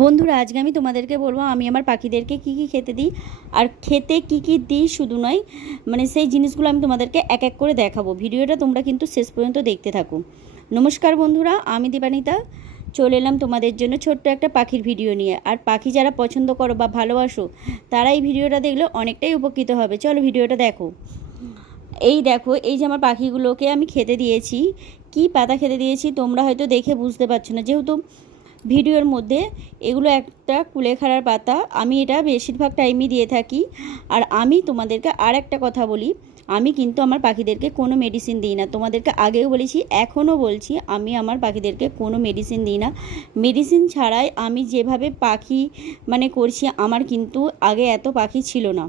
বন্ধুরা, আজকে আমি তোমাদেরকে বলব, আমি আমার পাখিদেরকে কী কী খেতে দিই, আর খেতে কী কী দিই শুধু নয় মানে সেই জিনিসগুলো আমি তোমাদেরকে এক এক করে দেখাবো। ভিডিওটা তোমরা কিন্তু শেষ পর্যন্ত দেখতে থাকো। নমস্কার বন্ধুরা, আমি দীপানিতা। চলে এলাম তোমাদের জন্য ছোট্ট একটা পাখির ভিডিও নিয়ে। আর পাখি যারা পছন্দ করো বা ভালোবাসো, তারা এই ভিডিওটা দেখলে অনেকটাই উপকৃত হবে। চলো ভিডিওটা দেখো। এই দেখো, এই যে আমার পাখিগুলোকে আমি খেতে দিয়েছি। কি পাতা খেতে দিয়েছি, তোমরা হয়তো দেখে বুঝতে পারছ না। যেহেতু ভিডিওর মধ্যে এগুলো একটা কুলেখাড়ার পাতা। আমি এটা বেশিরভাগ টাইমই দিয়ে থাকি। আর আমি তোমাদেরকে আর একটা কথা বলি। আমি কিন্তু আমার পাখিদেরকে কোনো মেডিসিন দিই না। তোমাদেরকে আগেও বলেছি, এখনও বলছি, আমি আমার পাখিদেরকে কোনো মেডিসিন দিই না। মেডিসিন ছাড়াই আমি যেভাবে পাখি মানে করছি, আমার কিন্তু আগে এত পাখি ছিল না।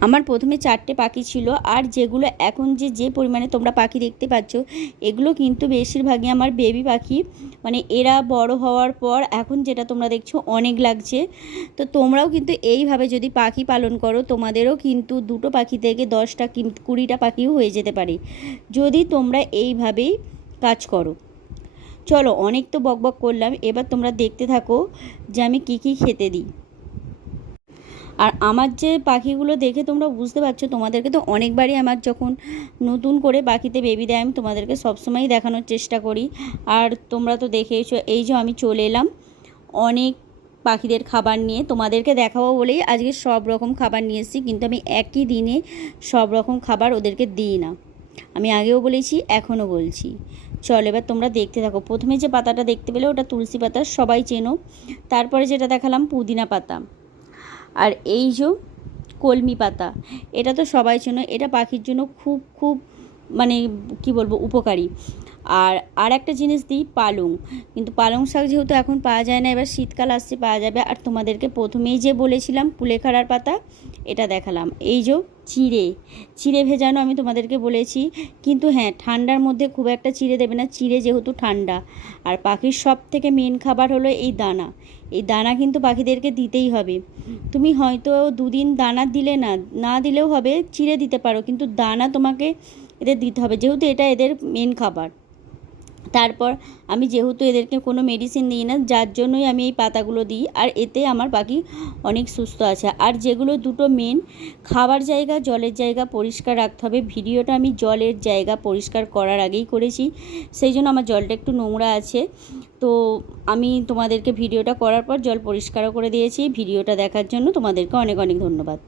আমার প্রথমে চারটে পাখি ছিল আর যেগুলো এখন যে যে পরিমাণে তোমরা পাখি দেখতে পাচ্ছ, এগুলো কিন্তু বেশিরভাগই আমার বেবি পাখি। মানে এরা বড় হওয়ার পর এখন যেটা তোমরা দেখছ অনেক লাগছে। তো তোমরাও কিন্তু এইভাবে যদি পাখি পালন করো, তোমাদেরও কিন্তু দুটো পাখি থেকে দশটা কুড়িটা পাখিও হয়ে যেতে পারে। যদি তোমরা এইভাবেই কাজ করো। চলো অনেক তো বকবক করলাম, এবার তোমরা দেখতে থাকো যে আমি কী কী খেতে দিই। আর আমার যে পাখিগুলো দেখে তোমরা বুঝতে পারছ, তোমাদেরকে তো অনেকবারই আমার যখন নতুন করে পাখিতে বেবি দেয়, আমি তোমাদেরকে সবসময়ই দেখানোর চেষ্টা করি। আর তোমরা তো দেখেইছো এই যে আমি চলে এলাম অনেক পাখিদের খাবার নিয়ে। তোমাদেরকে দেখাবো বলেই আজকে সব রকম খাবার নিয়ে এসেছি, কিন্তু আমি একই দিনে সব রকম খাবার ওদেরকে দিই না। আমি আগেও বলেছি, এখনও বলছি। চল এবার তোমরা দেখতে থাকো। প্রথমে যে পাতাটা দেখতে পেলে, ওটা তুলসী পাতা, সবাই চেনো। তারপরে যেটা দেখালাম, পুদিনা পাতা। আর এই যে কলমি পাতা এটা তো সবাই চেনো এটা পাখির জন্য খুব খুব মানে কি বলব, উপকারী। আর আর একটা জিনিস দিই, পালং। কিন্তু পালং শাক যেহেতু এখন পাওয়া যায় না, এবার শীতকাল আসছে, পাওয়া যাবে। আর তোমাদেরকে প্রথমেই যে বলেছিলাম কুলেখাড়ার পাতা, এটা দেখালাম। এই যে চিড়ে চিড়ে ভেজানো আমি তোমাদেরকে বলেছি। কিন্তু হ্যাঁ ঠান্ডার মধ্যে খুব একটা চিড়ে দেবে না। চিড়ে যেহেতু ঠান্ডা। আর পাখির সব থেকে মেন খাবার হলো এই দানা। এই দানা কিন্তু পাখিদেরকে দিতেই হবে। তুমি হয়তো দুদিন দানা দিলে না না দিলেও হবে, চিড়ে দিতে পারো। কিন্তু দানা তোমাকে এদের দিতে হবে। যেহেতু এটা এদের মেন খাবার। তারপর আমি যেহেতু এদেরকে কোনো মেডিসিন দিই না, যার জন্যই আমি এই পাতাগুলো দিই। আর এতে আমার পাখি অনেক সুস্থ আছে। আর যেগুলো দুটো মেন খাবার জায়গা, জলের জায়গা পরিষ্কার রাখতে হবে। ভিডিওটা আমি জলের জায়গা পরিষ্কার করার আগেই করেছি। সেই জন্য আমার জলটা একটু নোংরা আছে। তো আমি তোমাদেরকে ভিডিওটা করার পর জল পরিষ্কারও করে দিয়েছি। ভিডিওটা দেখার জন্য তোমাদেরকে অনেক অনেক ধন্যবাদ।